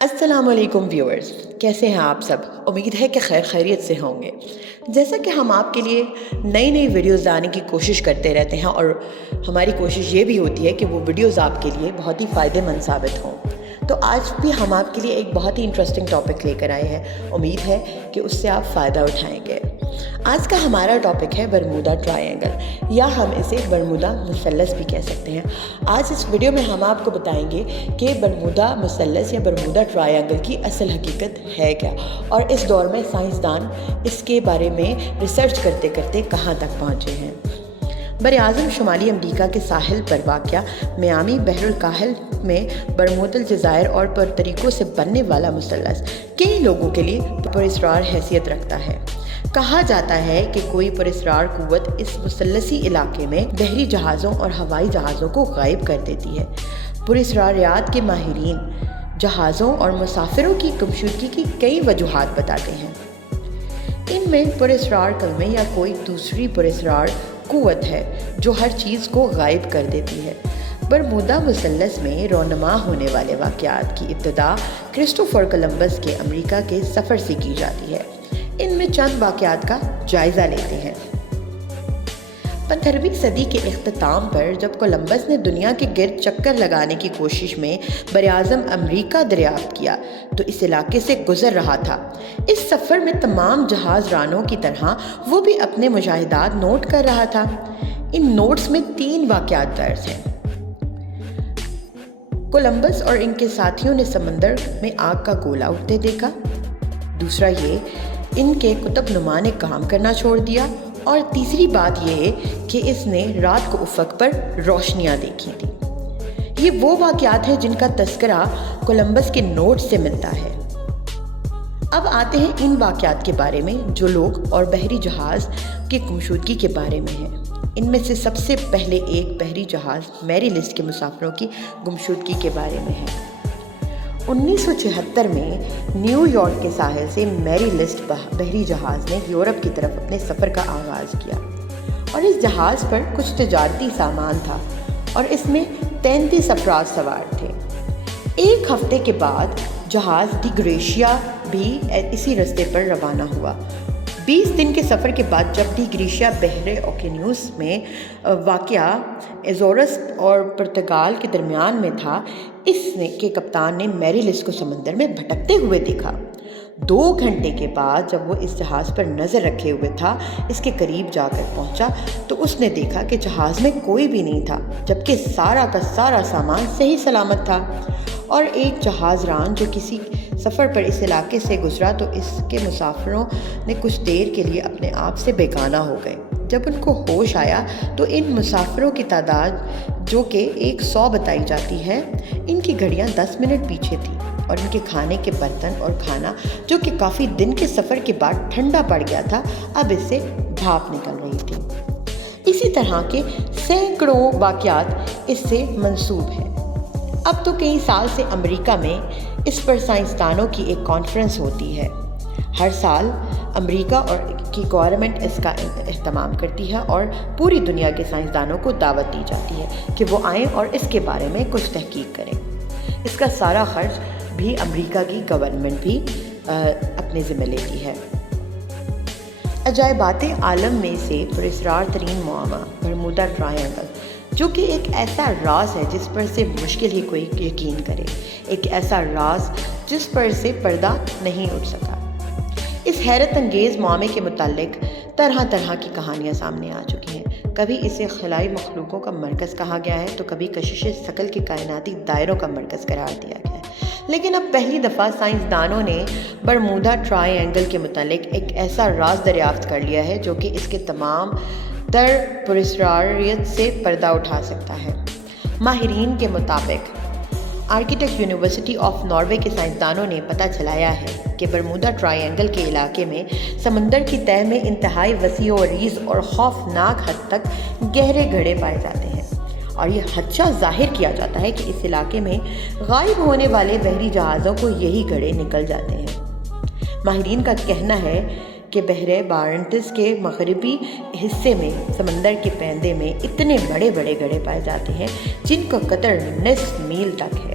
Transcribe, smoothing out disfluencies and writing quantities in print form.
السلام علیکم ویورز، کیسے ہیں آپ سب؟ امید ہے کہ خیریت سے ہوں گے۔ جیسا کہ ہم آپ کے لیے نئی ویڈیوز لانے کی کوشش کرتے رہتے ہیں، اور ہماری کوشش یہ بھی ہوتی ہے کہ وہ ویڈیوز آپ کے لیے بہت ہی فائدہ مند ثابت ہوں، تو آج بھی ہم آپ کے لیے ایک بہت ہی انٹرسٹنگ ٹاپک لے کر آئے ہیں۔ امید ہے کہ اس سے آپ فائدہ اٹھائیں گے۔ آج کا ہمارا ٹاپک ہے برمودا ٹرائینگل، یا ہم اسے برمودا مثلث بھی کہہ سکتے ہیں۔ آج اس ویڈیو میں ہم آپ کو بتائیں گے کہ برمودا مثلث یا برمودا ٹرائینگل کی اصل حقیقت ہے کیا، اور اس دور میں سائنسدان اس کے بارے میں ریسرچ کرتے کرتے کہاں تک پہنچے ہیں۔ براعظم شمالی امریکا کے ساحل پر واقع میامی بحر الکاہل میں برمودا الجزائر اور پرتریکو سے بننے والا مثلث کئی لوگوں کے لیے پراسرار حیثیت رکھتا ہے۔ کہا جاتا ہے کہ کوئی پراسرار قوت اس مثلثی علاقے میں بحری جہازوں اور ہوائی جہازوں کو غائب کر دیتی ہے۔ پراسراریات کے ماہرین جہازوں اور مسافروں کی گمشدگی کی کئی وجوہات بتاتے ہیں۔ ان میں پراسرار کلمے یا کوئی دوسری پراسرار قوت ہے جو ہر چیز کو غائب کر دیتی ہے۔ برمودا مثلث میں رونما ہونے والے واقعات کی ابتدا کرسٹوفر کولمبس کے امریکا کے سفر سے کی جاتی ہے۔ ان میں چند واقعات کا جائزہ لیتے ہیں۔ 15ویں صدی کے اختتام پر جب کولمبس نے دنیا کے گرد چکر لگانے کی کوشش میں براعظم امریکہ دریافت کیا تو اس علاقے سے گزر رہا تھا۔ اس سفر میں تمام جہاز رانوں کی طرح وہ بھی اپنے مشاہدات نوٹ کر رہا تھا۔ ان نوٹس میں 3 واقعات درج ہیں۔ کولمبس اور ان کے ساتھیوں نے سمندر میں آگ کا گولا اٹھتے دیکھا۔ دوسرا یہ ان کے کتب نما نے کام کرنا چھوڑ دیا، اور تیسری بات یہ کہ اس نے رات کو افق پر روشنیاں دیکھی تھیں۔ یہ وہ واقعات ہیں جن کا تذکرہ کولمبس کے نوٹ سے ملتا ہے۔ اب آتے ہیں ان واقعات کے بارے میں جو لوگ اور بحری جہاز کی گمشدگی کے بارے میں ہیں۔ ان میں سے سب سے پہلے ایک بحری جہاز میری لسٹ کے مسافروں کی گمشدگی کے بارے میں ہے۔ 1976 میں نیو یارک کے ساحل سے میری لسٹ بحری جہاز نے یورپ کی طرف اپنے سفر کا آغاز کیا، اور اس جہاز پر کچھ تجارتی سامان تھا اور اس میں 33 افراد سوار تھے۔ ایک ہفتے کے بعد جہاز ڈی گریشیا بھی اسی رستے پر روانہ ہوا۔ 20 دن کے سفر کے بعد جب ڈی گریشیا بحر اوقیانوس میں واقع ایزورس اور پرتگال کے درمیان میں تھا، کے کپتان نے میری لسٹ کو سمندر میں بھٹکتے ہوئے دیکھا۔ 2 گھنٹے کے بعد جب وہ اس جہاز پر نظر رکھے ہوئے تھا، اس کے قریب جا کر پہنچا تو اس نے دیکھا کہ جہاز میں کوئی بھی نہیں تھا، جبکہ سارا کا سارا سامان صحیح سلامت تھا۔ اور ایک جہاز ران جو کسی سفر پر اس علاقے سے گزرا تو اس کے مسافروں نے کچھ دیر کے لیے اپنے آپ سے بیگانہ ہو گئے۔ جب ان کو ہوش آیا تو ان مسافروں کی تعداد جو کہ 100 بتائی جاتی ہے، ان کی گھڑیاں 10 منٹ پیچھے تھیں، اور ان کے کھانے کے برتن اور کھانا جو کہ کافی دن کے سفر کے بعد ٹھنڈا پڑ گیا تھا، اب اس سے بھاپ نکل رہی تھی۔ اسی طرح کے سینکڑوں واقعات اس سے منسوب ہیں۔ اب تو کئی سال سے امریکہ میں اس پر سائنسدانوں کی ایک کانفرنس ہوتی ہے۔ ہر سال امریکہ اور کی گورنمنٹ اس کا اہتمام کرتی ہے، اور پوری دنیا کے سائنسدانوں کو دعوت دی جاتی ہے کہ وہ آئیں اور اس کے بارے میں کچھ تحقیق کریں۔ اس کا سارا خرچ بھی امریکہ کی گورنمنٹ بھی اپنے ذمہ لیتی ہے۔ عجائبات عالم میں سے پراسرار ترین معمہ برمودا ٹرائینگل، جو کہ ایک ایسا راز ہے جس پر سے مشکل ہی کوئی یقین کرے، ایک ایسا راز جس پر سے پردہ نہیں اٹھ سکا۔ اس حیرت انگیز معاملے کے متعلق طرح طرح کی کہانیاں سامنے آ چکی ہیں۔ کبھی اسے خلائی مخلوقوں کا مرکز کہا گیا ہے تو کبھی کشش ثقل کے کائناتی دائروں کا مرکز قرار دیا گیا ہے۔ لیکن اب پہلی دفعہ سائنسدانوں نے برمودا ٹرائینگل کے متعلق ایک ایسا راز دریافت کر لیا ہے جو کہ اس کے تمام تر پراسراریت سے پردہ اٹھا سکتا ہے۔ ماہرین کے مطابق آرکٹیکٹ یونیورسٹی آف ناروے کے سائنسدانوں نے پتہ چلایا ہے کہ برمودا ٹرائینگل کے علاقے میں سمندر کی تہہ میں انتہائی وسیع و عریض اور خوفناک حد تک گہرے گڑھے پائے جاتے ہیں، اور یہ خدشہ ظاہر کیا جاتا ہے کہ اس علاقے میں غائب ہونے والے بحری جہازوں کو یہی گڑھے نکل جاتے ہیں۔ ماہرین کا کہنا ہے کہ بحر بارنٹس کے مغربی حصے میں سمندر کے پیندے میں اتنے بڑے بڑے گڑھے پائے جاتے ہیں جن کا قطر نصف میل تک ہے۔